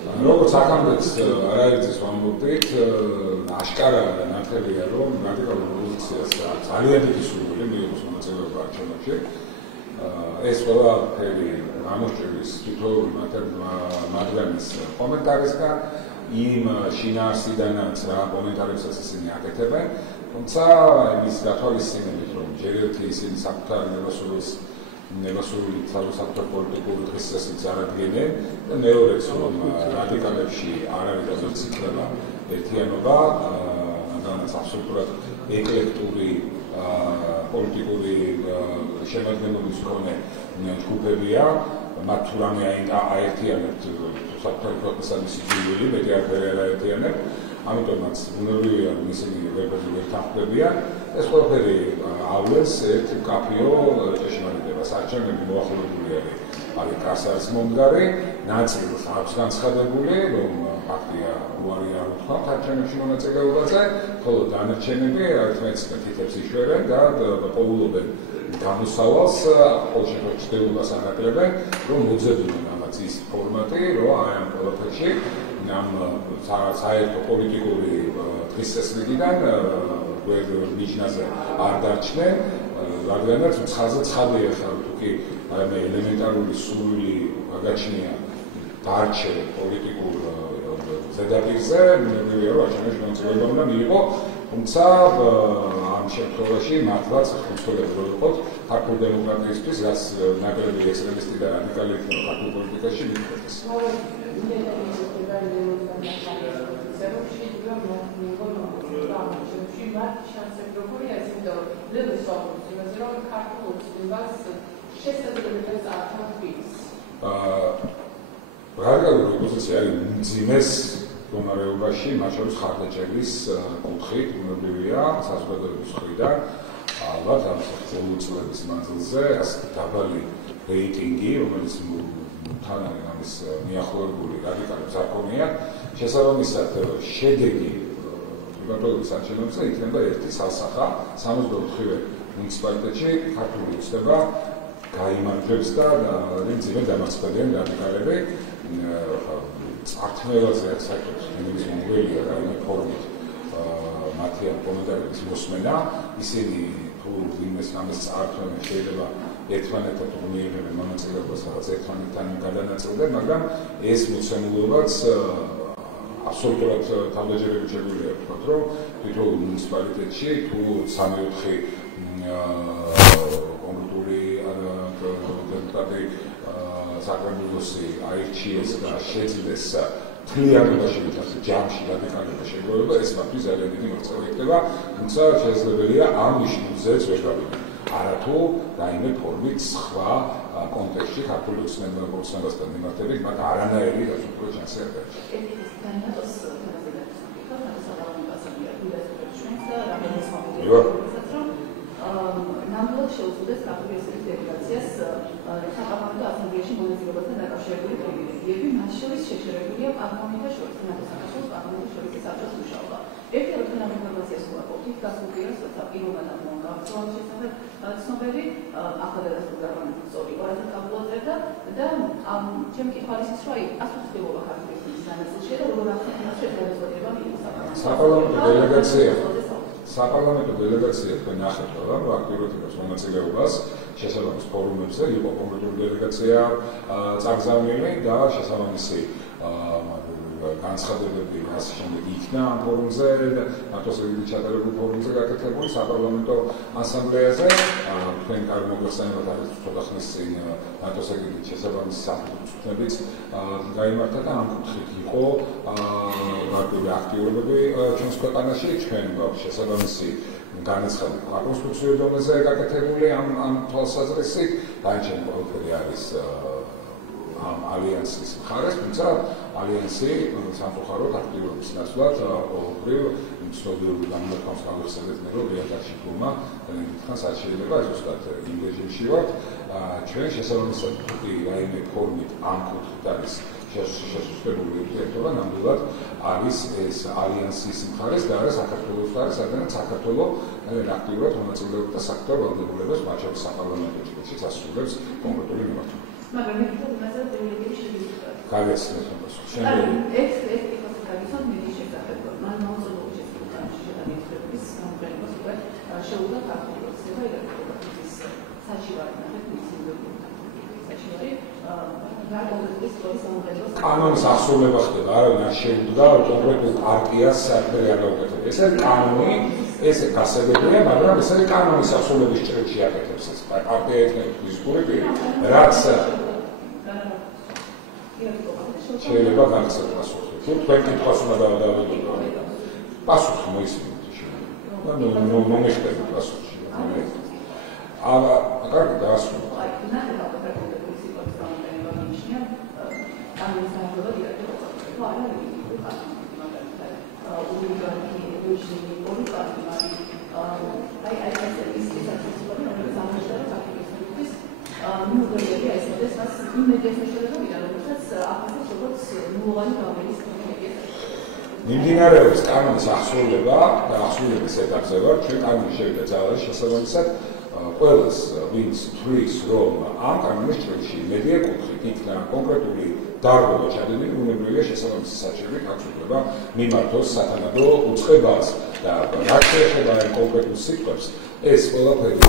როგორც აქამდეც არაერთის ვამბობდით, აშკარა ნათელია, რომ რადიკალურ პოზიციას ძალიან დიდი სურვილი მიიღოს მონაწილეობა არჩევნებში. ეს ყველაფერი გამოსჭრის თითოეული მათგანის კომენტარისგან, იმ შინაარსიდანაც რა კომენტარებსაც ისინი აკეთებენ, თუმცა იმის გათვალისწინებით, რომ ჯერ ერთი ისინი საკუთარ ნებასურვილი საკუთარ პოლიტიკური დღესასწაულს არადგენენ და მეორეც რომ რადიკალებში არ არის გაზრდილი ერთიანობა, რადგანაც აბსოლუტურად ეკლექტური პოლიტიკური შემადგენლობის მქონე ჯგუფებია, მათ თუ რამე აერთიანებთ საკუთარი პროფესიონალის სიძულვილი, მეტი არაფერი არ აერთიანებთ, ამიტომაც უნერვია რომ ისინი ვერაფერზე ვერ თანხმდებიან. ეს ყველაფერი ავლენს ერთ მკაფიო ჭეშმარიტებას. არჩევნები მოახლოებული არის კასარს მომდგარი, ნაწილი აქვს განცხადებული, რომ ფაქტია უარი არ უთქვათ არჩევნებში მონაწილეობაზე, ხოლო დანარჩენები ერთმანეთს თითებს იშვერენ და პოულობენ გამოსავალს, ყოველ შემთხვევაში ცდილობას ანაკლებენ, რომ მოძებნონ ამაც ის ფორმატი, რომ აი ამ ყველაფერში ამ საერთო პოლიტიკური დღესასწაულიდან ნიშნაზე არ დარჩნენ, რადგანაც ცხადზე ცხადია ხარ თუ კი აი ელემენტარული სურვილი გაგაჩნია დარჩე პოლიტიკურ ზედაპირზე, მივიღო არჩევნებში მონაწილეობა უნდა მიიღო, თუმცა ამ შემთხვევაში მართლაც ხელმძღვანელი რო იყოთ ქართულ დემოკრატიისთვის, რაც ნაკლები ექსტრემისტი და რადიკალი იქნება ქართულ პოლიტიკაში მithქვეს. რადიკალური ოპოზიცია არის უმძიმეს მდგომარეობაში, მათ შორის ხარდაჭერის კუთხით, უნებრივია საზოგადოების მხრიდან, ალბათ ამ წლების მანძილზე ასეთი დაბალი რეიტინგი, რომელიც თან არის ამის მიახლოებული რადიკალებს არ ქონია, შესაბამისად შედეგი პრიმატურის არჩევნებზე იქნება ერთი სასახა, 64-ვე მუნიციპალიტეტში ქართული ოცნება გაიმარჯვებს და მძიმე დამარცხებიან რადიკალები. წართმევაზე საერთოდ იმის მომგველია რაიმე ფორმით მათი კომენტარების მოსმენა, ისინი თუ იმეს ამის წართმევენ შეიძლება ერთმანეთთან მიიღებენ მონაწილეობას, რაღაც ერთმანეთთან გადანაწილდნენ, მაგრამ ეს მოცემულობაც აბსოლუტურად თავდაჯერებით შეგვიძლია ვთქვათ, რომ თითოეულ მუნიციპალიტეტში თუ 3-4 კონკრეტული დეპუტატი საკრებულოსი აირჩიეს და შეძლეს თლიანობაში მითხრა ჯამში რადიკალობა შეგროვება, ეს მათთვის ძალიან დიდი მიღწევა იქნება, თუმცა შესაძლებელია ამ ნიშნულზეც ვერ გავიგოთ. არათუ რაიმე ფორმით სხვა კონტექსტში ქართული ოცნებასთან მიმართებით მათ არანაირი გასაგებია შანსი არ გაჩნდა. ნამდვილად შეუძლებს ქართული ესერის დელეგაციას საკამათო ასამბლეაში მონაწილეობასთან დაკავშირებული პრივილეგიები, მათ შორის შეჩერებულია პარლამენტის შორის ნაკისაკაშოს პარლამენტის შორის საბჭოს მუშაობა. ერთი როთანამ ინფორმაციას ვაკეთებთ, გასულ კვირას პირველად გამოგზავნეს შესახებ ცნობები, ახალგაზრდა პარლამენტის სწორი ყურადღება გამოუწერდა და ჩემი კითხვაა ის, რომ ასეთი ცდილობა ქართული ესერის განაცვლაში და როგორ ახდენს შესაძლებლობა მიიღოს საპარლამენტო დელეგაცია თქვენ ნახეთ რომ აქტიურად იღებს მონაწილეობას შესაბამის ფორუმებზე, იყო კონკრეტული დელეგაცია წაგზავნილი და შესაბამისი განცხადებები ასე შემდეგ იქნა ამ ფორუმზე, ნატოს ეგრეთ ჩატარებულ ფორუმზე გაკეთებული საპარლამენტო ასამბლეაზე. თქვენ კარგ მოგხსენებათ არის ცოტა ხნის წინ ნატოს ეგრეთ შესაბამისი საფუძვლებიც გაიმართა და ამ კუთხით იყო მარტივი აქტიურობები ჩვენს ქვეყანაში, ჩვენ გვაქვს შესაბამისი განაცხადი კონსტიტუციურ დონეზე გაკეთებული ამ თვალსაზრისით, განჩენი ყველაფერი არის ამ ალიანსის მხარეს, თუმცა ალიანსი სამწუხაროდ აქტიურობის ნაცვლად ყოველგვარ ცნობილ გამონაკლისს გავიხსენებთ, რომ რეალში თუმა დიდხანს არ შეიძლება ზუსტად იმ რეჟიმში ვართ. ჩვენ შესაბამისად თუ რაიმე ფორმით ამ კუთხით არის შესუსტებული ურთიერთობა, ნამდვილად არის ეს ალიანსის მხარეს და არა საქართველოს მხარეს, რადგანაც საქართველო აქტიურად მონაწილეობდა საკუთარ ვალდებულებას, მათ შორის საპარლამენტო ჭრილშიც ასრულებს კონკრეტული მიმართულებით. მაგრამ მე ვიტყოდ მასალა პრივილეგიები შეგვიძლია. გადაცემის პასუხი. შემდეგ ეს კითხვაზე გავიცნობ მიდის შესახებ. მან მოუწოდებული შესაძლებლობაში შედარების გამოყენებას უკვე შეუძლია ქართული ოცნება ირაკის საჩივარი ნახეთ მისი საჩივარი კანონის ასრულება ხდება, არავინ არ შეუდგა კონკრეტულ პარტიას საერთოდ არ გაუკეთებია. ეს არის კანონი, ეს გასაგებია, მაგრამ ეს არის კანონის ასრულების ჭრილში აკეთებს ეს პარტია ეთნიკური დისკურსი, რაც შეიძლება გახსოვდეს პასუხი. თუ თქვენ კითხვას უნდა დავადოთ, პასუხი მოისმინეთ შეიძლება. ნუ მომეშტებით პასუხი. კარგი დაასრულე. მიმდინარეობს კანონის ახსოვება და ახსოვების ეტაპზე ვარ, ჩვენ კანონი შევიდა ძალაში შესაბამისად ყველას ვინც თვლის რომ ამ კანონის ჭრილში მედია კუთხით იქნა კონკრეტული დარღვევა ჩადენილი, უნებრივია შესაბამისი საჭიროებით აქვს უფლება მიმართოს სათანადო უწყებას და რაც შეეხება ამ კონკრეტულ სიტყვებს ეს ყველაფერი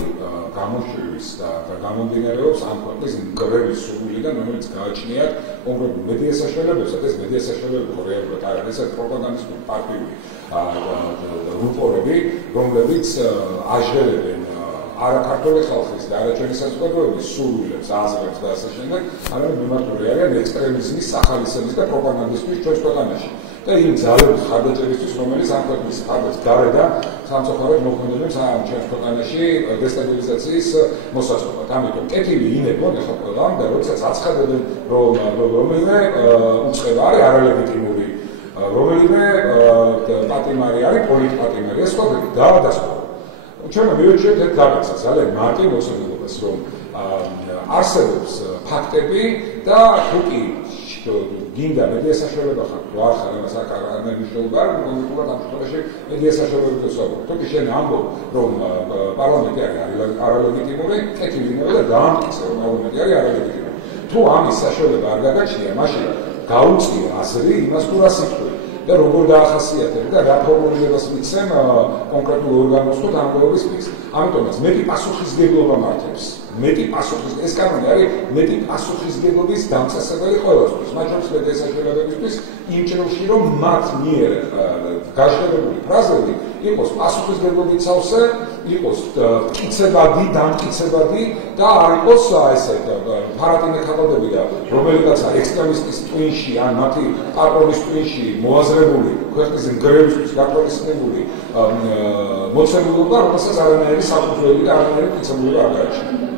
გამოშვების და გამომდინარეობს ამ ქვეყნის მკვლევის სურვილიდან, რომელიც გააჩნიათ კონკრეტულ მედია საშუალებებს, ეს მედია საშუალებები ხო რეალურად არ არის, ეს პროპაგანდისტული პარტიული რუპორები, რომლებიც აჟღერებენ არა ქართული ხალხის და არა ჩვენი საზოგადოების სურვილებს, აზრებს და ასე შემდეგ, არამედ მიმართული არიან ექსტრემიზმის, სახალისების და პროპაგანდისტის ჩვენს ქვეყანაში. და იმ ძალების ხარდაჭერისთვის, რომელიც ამ ქვეყნის ხარდას გარედან სამწუხაროდ მოქმედებს ამ ჩვენს ქვეყანაში დესტაბილიზაციის მოსაწყობად. ამიტომ კეთილი ინებონ ახლა ყველამ და როდესაც აცხადებენ, რომ რომელიმე უწყება არის არალეგიტიმური, რომელიმე პატიმარი არის პოლიტპატიმარი, ეს ყველაფერი დაადასტურა. ჩვენ მივეჩვენეთ ერთ რაღაცას, ძალიან მარტივ მოსაზრებას, რომ არსებობს ფაქტები და თუ კი გინდა მედია საშუალება ხარ, თუ არ ხარ, ამას არ მნიშვნელობა არ კონკრეტულად ამ შემთხვევაში მედია საშუალებებზე ვსაუბრობ. თუ კი შენ ამბობ, რომ პარლამენტი არის არალეგიტიმური, კეთილი იქნება და დაამტკიცე, რომ პარლამენტი არის არალეგიტიმური. თუ ამის საშუალება არ გაგაჩნია, მაშინ გაუწია აზრი იმას, თუ რა სიტყვი და როგორ დაახასიათებ და რა ფორმულირებას მიცემ კონკრეტულ ორგანოს თუ თანამდებობის პირს. ამიტომაც მეტი პასუხისგებლობა მართებს. მეტი პასუხის ეს კანონი არის მეტი პასუხისგებლობის დამწესებელი ყველასთვის, მათ შორის მედია საშუალებებისთვის იმ ჭრილში, რომ მათ მიერ გაშენებული ფრაზები იყოს პასუხისგებლობით სავსე, იყოს მტკიცებადი, დამტკიცებადი და არ იყოს ესე ფარატინე ხალხები და რომელიღაცა ექსტრემისტის ტვინში ან მათი პატრონის ტვინში მოაზრებული ქვეყნის მგრევისთვის გაპროტესტებული მოცემულობა, რომელსაც არანაირი საფუძველი და არანაირი მტკიცებულება არ გააჩნია.